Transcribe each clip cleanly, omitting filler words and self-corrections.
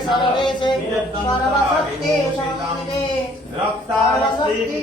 सर्वे सर्वे Om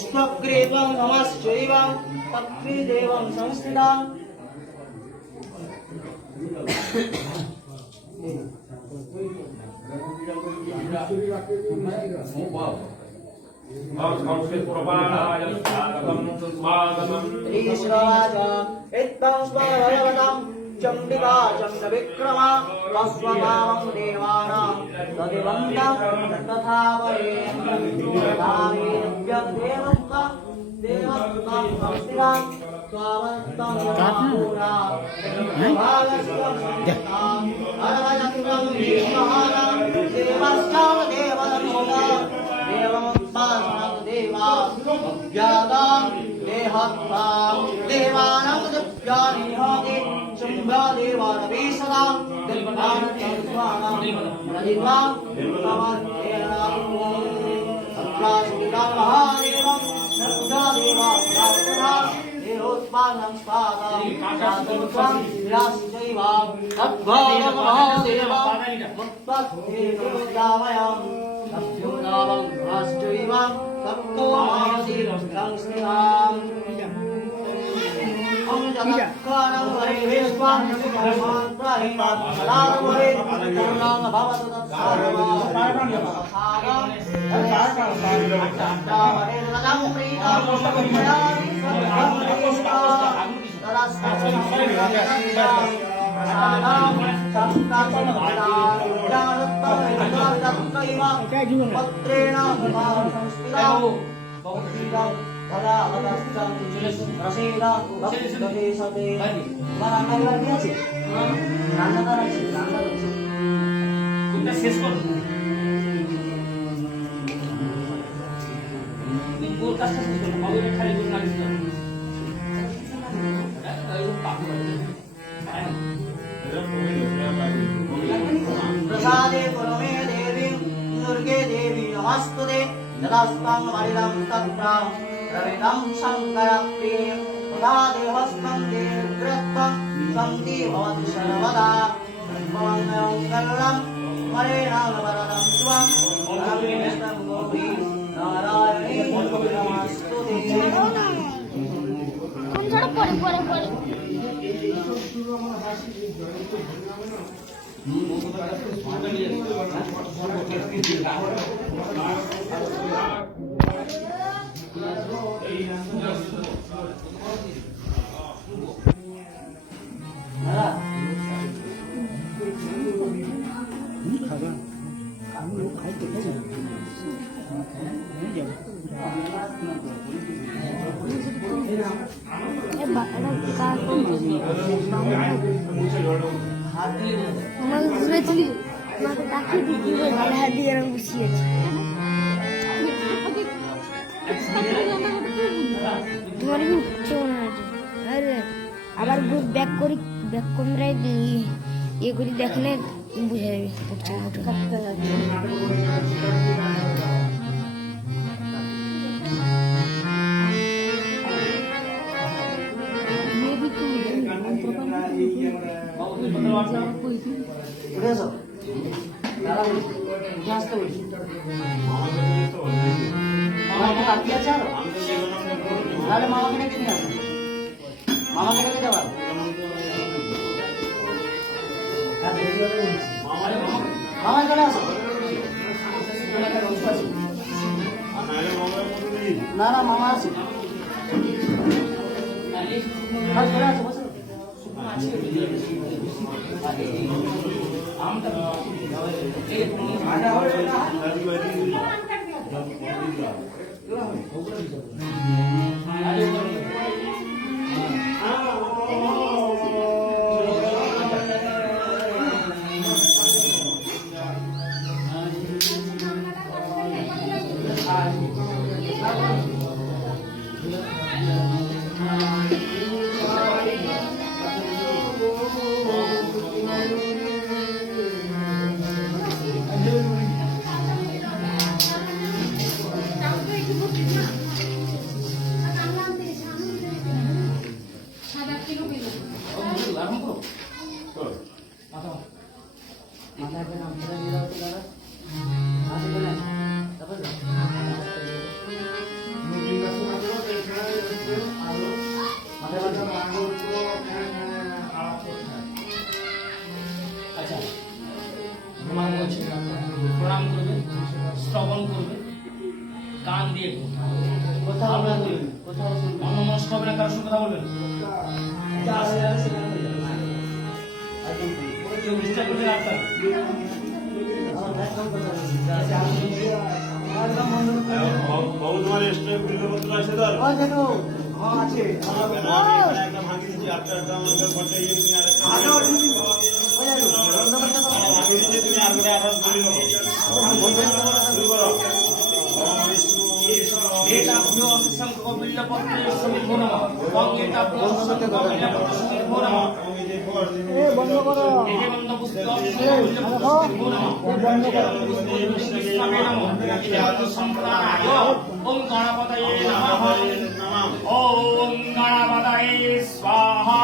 स्वग्रीवं नमश्चैवं तत्त्वदेवं संस्थिताम् श्रीश्वाच इत्थं स्वभगवतं चण्डिका चण्डविक्रमा तस्वकामं देवानां तदिवन्दं तथा देवत्वं संस्थितां स्वावत्तं महापुरा अरवयत्वं विश्वहारं देवस्तं देवलोका देवमुत्पादनं देवा अज्ञातां देहत्तां देवानां दिव्यानिहोति शुम्भदेवानवीसदां दिव्यानिर्वाणां नदिवां दिव्यमन्तेनां सत्रासुतां महादेवं सत्रादेवां देहोत्पादनं स्वादां शान्तुत्वं विलासिचैवां तद्भावं महादेवं मुत्पत्तिर्दामयं तद्योदावं भाश्चैवां तत्तो महादेवं संस्थिताम् Om Jatakaram Vareveshwam Bhagavan Prahimat Salarvare Purnam Bhavatu Tatsarva Saram Tattavare Radam Pritam Mayami Sarvam Tarasam Saram Santatam Vadam Janattam Patrena Bhavam Samsthitam Bhaktiram Pada Adastam Rasida Bhakti Sate Marangay lagi আছে রান্না করা আছে রান্না করছে কোনটা শেষ করব তুমি কোন কাজটা শেষ করব বাবুরে খালি করে না দিতে प्रसादे पुरमे देवी दुर्गे देवी नमस्तुते यदास्तं वरिदं तत्र रविदं शङ्करप्रियं तदा देवस्तं देवृत्तं सन्ति भवति सर्वदा सर्वमङ्गलं वरेणां वरदं शिवं परमेष्टं गोपी नारायणे नमस्तुते আবার গ্রুপ ব্যাক করি ব্যাক ক্যামেরায় ইয়ে করি দেখলে বুঝা যাবে মামাকে নিয়ে আসো মামা থেকে যাবা মামা এখানে আসো না না মামা আছে চলে আসো বসো প্রণাম করবে, শ্রবণ করবে, কান দিয়ে অন্যমনস্ক হবে না, কারোর সঙ্গে কথা বলবেন। কেউ ডিস্টার্ব করবে না আপনার। ওম গণপতয়ে নমঃ। ওম গণপতয়ে স্বাহা।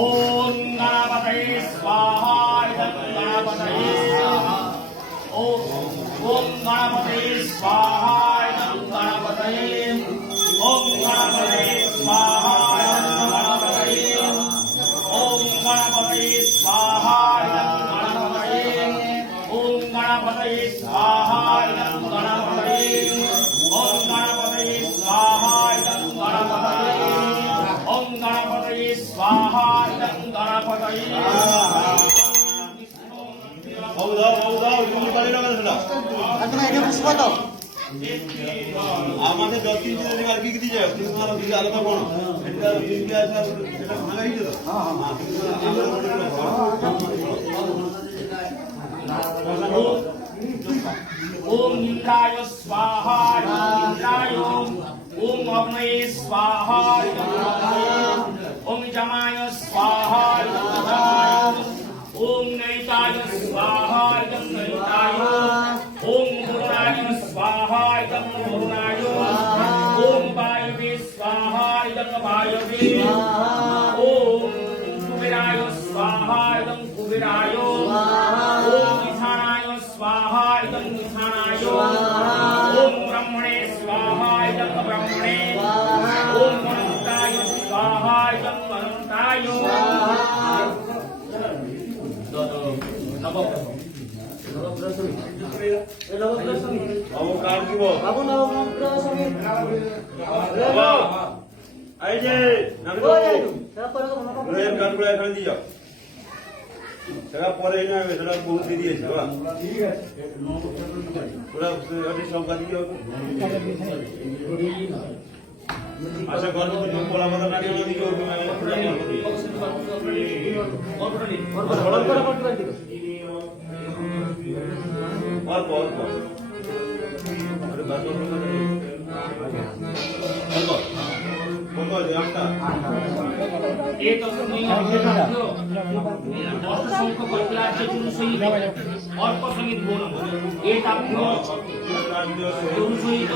ओम गणपतये स्वाहा। गणपतये ओम गणपतये स्वाहा। गणपतये ओम गणपतये स्वाहा। गणपतये ओम गणपतये स्वाहा। गणपतये ओम गणपतये स्वाहा। गणपतये ओम गणपतये स्वाहा। गणपतये ओम गणपतये स्वाहा। गणपतये আমাদের 10 দিন আর কি দিয়ে যায় কিন্তু আমরা দিলে আলাদা বড় এটা দিলে আসলে এটা ভাঙা হয়ে যেত ओम इंद्राय स्वाहा। इंद्राय ओम अग्नये स्वाहा। ओम जमाय स्वाहा। ओम नैताय स्वाहा। नैताय ओम मुरुणाय स्वाहा। मुरुणाय ओम वायवे स्वाहा। वायवे ओम कुबेराय स्वाहा। कुबेराय ओम ईशानाय स्वाहा। ईशानाय ओम ब्रह्मणे स्वाहा। ब्रह्मणे ओम अनंताय स्वाहा। अनंताय বাবু কার দিব বাবু নবগ্রহ এই যে নারীর কার্ডগুলো এখানে দিয়ে যাও সেটা পরে এনে হবে সেটা বহুত দিয়ে দিয়েছে ওরা ঠিক আছে ওরা সংখ্যা দিয়ে হবে আচ্ছা গল্প বলা কথা না দিয়ে দিয়ে হবে অল্প অল্প एक संख्यक कल्पलाचे चुनसहित अर्क सहित बोल एक आपको चुनसहित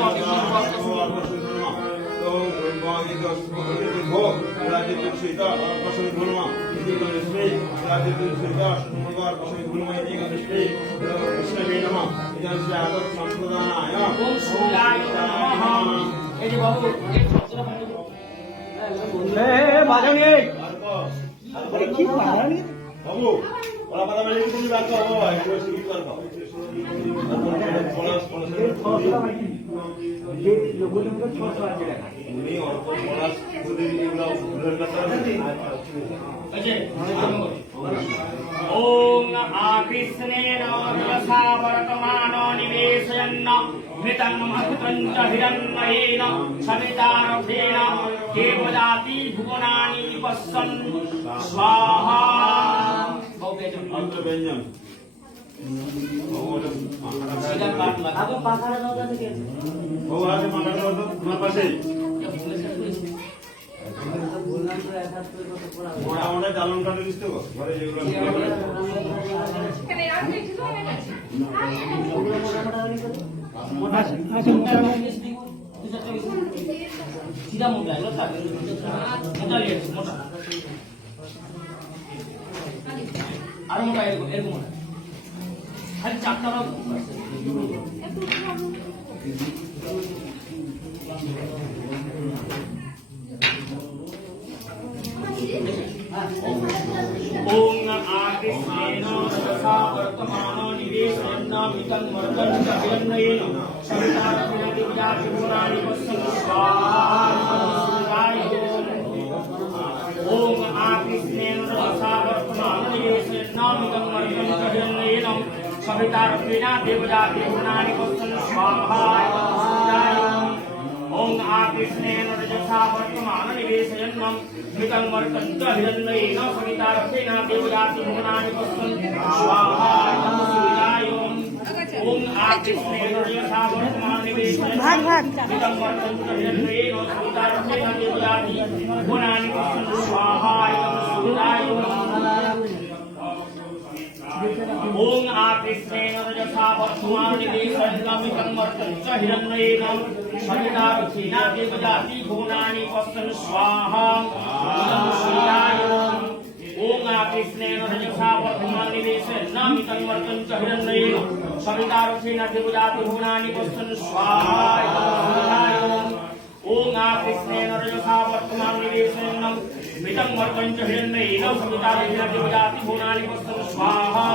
ওম সূর্যায় নমঃ। এই যে বাবু এই শব্দটা বন্ধ করো। বাবু ওরা কথা বলে তুমি বাদ দাও বাবা এগুলো শিখিয়ে পারবা উনি অল্প পড়াশ করে এগুলো ঘুরের কথা এই যে ওম আকৃষ্ণেন রসা বর্তমান নিবেশয়ন্ন মৃতং মহত্বং চ হিরণ্ময়েন সবিতারথেন দেবজাতি ভুবনানি বিপස්සन् স্বাহা। ব্যঞ্জন সেটা কাট লাগা আগে পাখাটা দাও দেখে ও আছে মাথাটা তোমার পাশে বললাম তো এক হাত করে কত পড়া ওরা আমাদের চালন কাটে দিতে ঘরে যেগুলো सीधा मोटा है मोटा लिए मोटा আর মোটা এরকম এরকম মোটা খালি চারটা রাখ ओम आकृष्णेन रसा वर्तमान निवेशयन्न मितं मर्दं च हिरण्मयेन सवितारथेन दिव्याति भुवनानि पश्यन् स्वाहा। ओम आकृष्णेन रसा वर्तमान निवेशयन्न मितं मर्दं च हिरण्मयेन सवितारथेन दिव्याति भुवनानि पश्यन् स्वाहा। ओम आकृष्णेन रजसा वर्तमान निवेशयन्न मृतं मर्तं च हिरण्मयेन सवितारथेन देवजाति भुवनानि पश्यन् स्वाहा। ओम आकृष्णेन रजसा वर्तमान निवेशयन्न मृतं मर्तं च हिरण्मयेन सवितारथेन देवजाति भुवनानि पश्यन् स्वाहा। ओम आकृष्णेन रजसा वर्तमान निवेशयन्न मृतं मर्तं च हिरण्मयेन सवितारथेन देवजाति भुवनानि पश्यन् स्वाहा। ओम आकृष्णेन रजसा वर्तमान निवेशयन्न मृतं मर्तं च हिरण्मयेन सवितारथेन देवजाति भुवनानि पश्यन् स्वाहा। ओम आकृष्णेन रजसा वर्तमान निवेशयन्न मृतं मर्तं च हिरण्मयेन सवितारथेन देवजाति भुवनानि पश्यन् स्वाहा।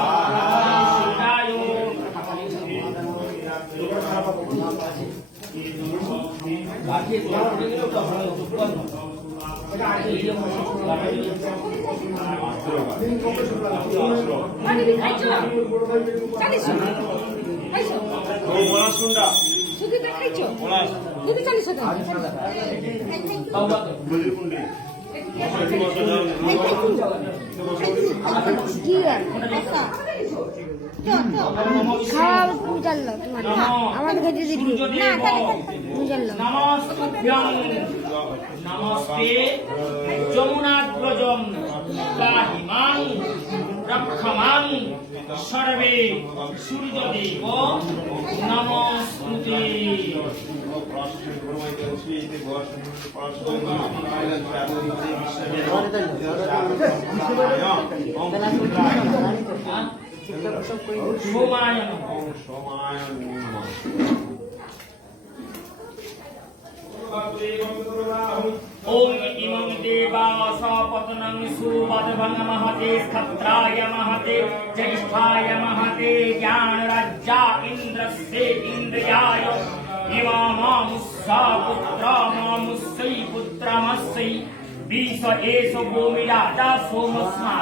পড়াশোনা সুদিতে খাইছো পড়াশ দুটো 40 টাকা বুঝি কোনটি কি আর আচ্ছা খাওয়া তুমি জানলো তোমার আমাদের কাছে দিবি না তুমি জানলো নমস্তুভ্যং নমস্তে যমুনাগ্রজম পাহিমাং রক্ষমাং সর্বে সূর্যদেব নমস্তুতে। সোমায় ओम इमं देवास पतनं सुपदभं महते क्षत्राय महते ज्येष्ठाय महते ज्ञानराज्या इन्द्रस्य इन्द्रियाय इमामुस्सा पुत्रमामुस्सै पुत्रमस्सै विष एष भूमिराजा সোমস্মা